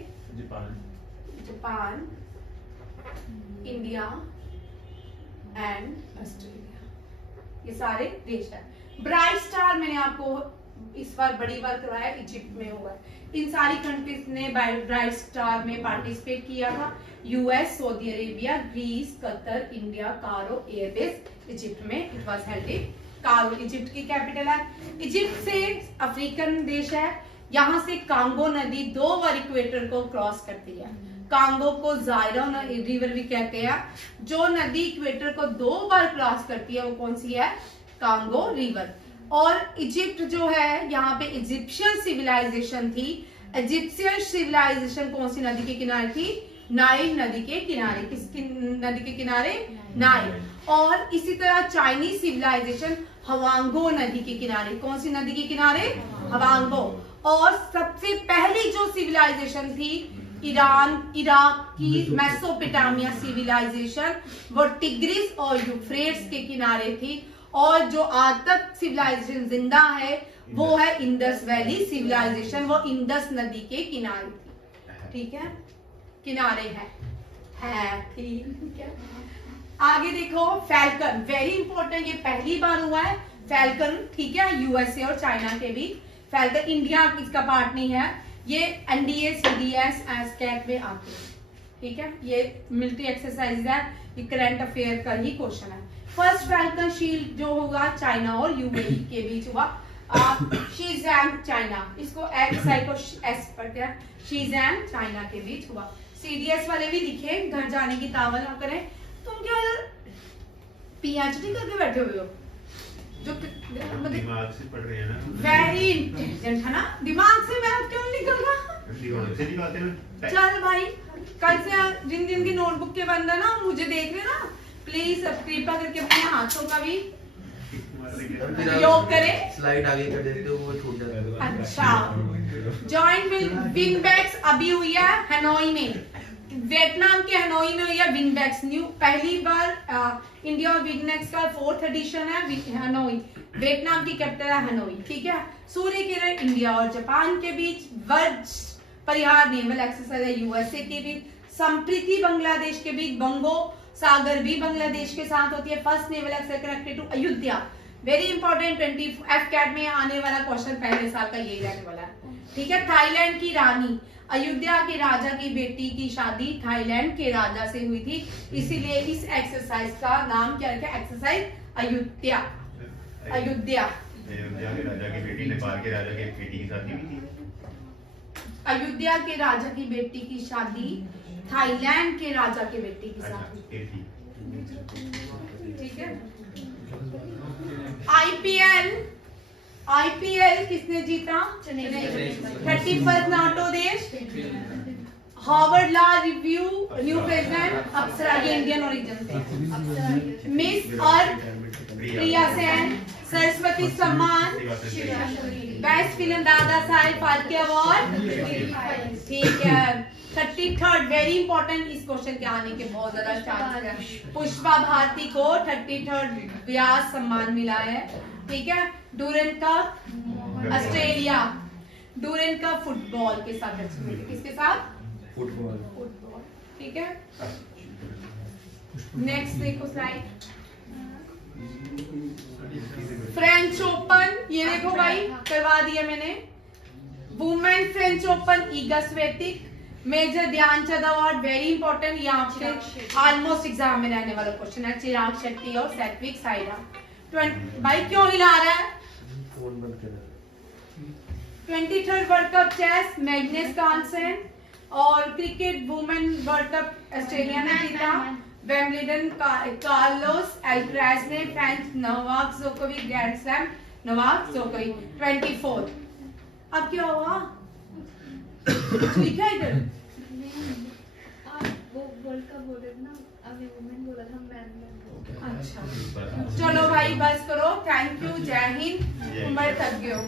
Japan, India and Australia, ये सारे देश है। ब्राइट स्टार मैंने आपको इस बार बड़ी बार करवाया, इजिप्ट में हुआ। इन सारी कंट्रीज ने ब्राइट स्टार में पार्टिसिपेट किया था। US, Saudi Arabia, Greece, Qatar, India, Cairo airbase Egypt में it was held in Cairo. Egypt की कैपिटल है। इजिप्ट से अफ्रीकन देश है, यहाँ से कांगो नदी 2 बार इक्वेटर को क्रॉस करती है। कांगो को जायरा रिवर भी कहते हैं। जो नदी इक्वेटर को 2 बार क्रॉस करती है वो कौन सी है, कांगो रिवर। और इजिप्ट जो है, यहाँ पे इजिप्शियन सिविलाइजेशन थी। इजिप्शियन सिविलाइजेशन कौन सी नदी के किनारे थी, नाइल नदी के किनारे। किस नदी के किनारे, नाइल। और इसी तरह चाइनीज सिविलाइजेशन हवांगो नदी के किनारे। कौन सी नदी के किनारे, हवांगो। और सबसे पहली जो सिविलाइजेशन थी इराक की मेसोपोटामिया सिविलाइजेशन, वो टिग्रिस और यूफ्रेट्स के किनारे थी। और जो आज तक सिविलाइजेशन जिंदा है वो है इंडस वैली सिविलाइजेशन, वो इंडस नदी के किनारे थी, ठीक है, किनारे है ठीक है। आगे देखो फैल्कन, वेरी इंपॉर्टेंट, ये पहली बार हुआ है फैल्कन, ठीक है, USA और चाइना के बीच। फैल्कन इंडिया इसका पार्ट नहीं है, ये NDA, CDS, ASCAT में आते हैं, ठीक है। ये मिलिट्री एक्सरसाइज है, ये करंट अफेयर का ही क्वेश्चन है। फर्स्ट फैल्कन शील्ड जो होगा चाइना और UAE के बीच हुआ। शीजैन चाइना, इसको XI को S पढ़ते हैं, शीजैन चाइना के बीच हुआ। CDS वाले भी लिखे, घर जाने की तावल ना करें। तुम क्या PhD करके बैठे हुए हो, जो दिमाग से पढ़ रहे हैं ना, वेरी इंटेलिजेंट है ना, दिमाग से मैथ क्यों निकल रहा, दिमाग से निकालते हैं। चल भाई, कल से जिन जिन की नोटबुक के बंद है ना, मुझे देख लेना प्लीज, कृपा करके अपने हाथों का भी योग करें। स्लाइड आगे कर देते हो, वो छूट जाता है। अच्छा, जॉइंट विनबैक्स अभी हुई है हनोई में, वियतनाम के हनोई में हुई है विनबैक्स। न्यू पहली बार इंडिया और विनबैक्स का 4th एडिशन है हनोई। वियतनाम की कैपिटल है हनोई, ठीक है। सूर्य किरण इंडिया और जापान के बीच। वज्र परिहार नेवल एक्सरसाइज है USA के बीच। संप्रीति बांग्लादेश के बीच। बंगो सागर भी बांग्लादेश के साथ होती है। First naval exercise connected to Ayodhya, very important, 20 FCAT में आने वाला क्वेश्चन पहले साल का यही रहने वाला है, ठीक है। थाईलैंड की रानी, अयोध्या के राजा की बेटी की शादी थाईलैंड के राजा से हुई थी, इसीलिए इस एक्सरसाइज का नाम क्या रखा, एक्सरसाइज अयोध्या। अयोध्या के राजा की बेटी नेपाल के राजा की बेटी की शादी हुई थी। अयोध्या के राजा की बेटी की शादी थाईलैंड के राजा के बेटी के साथ, ठीक है। IPL किसने जीता, 31st नाटो देश। Harvard law review new president Apsara, ये इंडियन ओरिजिन थे। Miss Earth Priya Sen, Saraswati Samman, best film Dada Saheb Phalke award, ठीक है। 33rd वेरी इंपॉर्टेंट, इस क्वेश्चन के आने के बहुत ज्यादा चांस है। पुष्पा भारती को 33rd व्यास सम्मान मिला है, ठीक है। Durand cup Australia, Durand cup football के साथ अच्छी मिली, किसके साथ? फुटबॉल, ठीक है। नेक्स्ट देखो स्लाइड, फ्रेंच ओपन, ये देखो भाई करवा दिया मैंने। Women French open Iga Swiatek, Major Dhyanchand award very important, ये आपके ऑलमोस्ट एग्जाम में रहने वाला क्वेश्चन है। चिराग शेट्टी और सैत्विक साइराज। भाई क्यों हिला रहा है? 23rd world cup chess Magnus Carlsen, और cricket women world cup Australia ने जीता। विंबलडन कार्लोस अल्काराज ने, फ्रेंच नोवाक जोकोविच ग्रैंड स्लैम नोवाक जोकोविच 24। अब क्या हुआ? लिखा इधर वो वर्ल्ड कप बोल रहे थे ना, अभी वुमेन बोला था, मैन। अच्छा चलो भाई बस करो, थैंक यू, जय हिंद, उम्र तक गयो।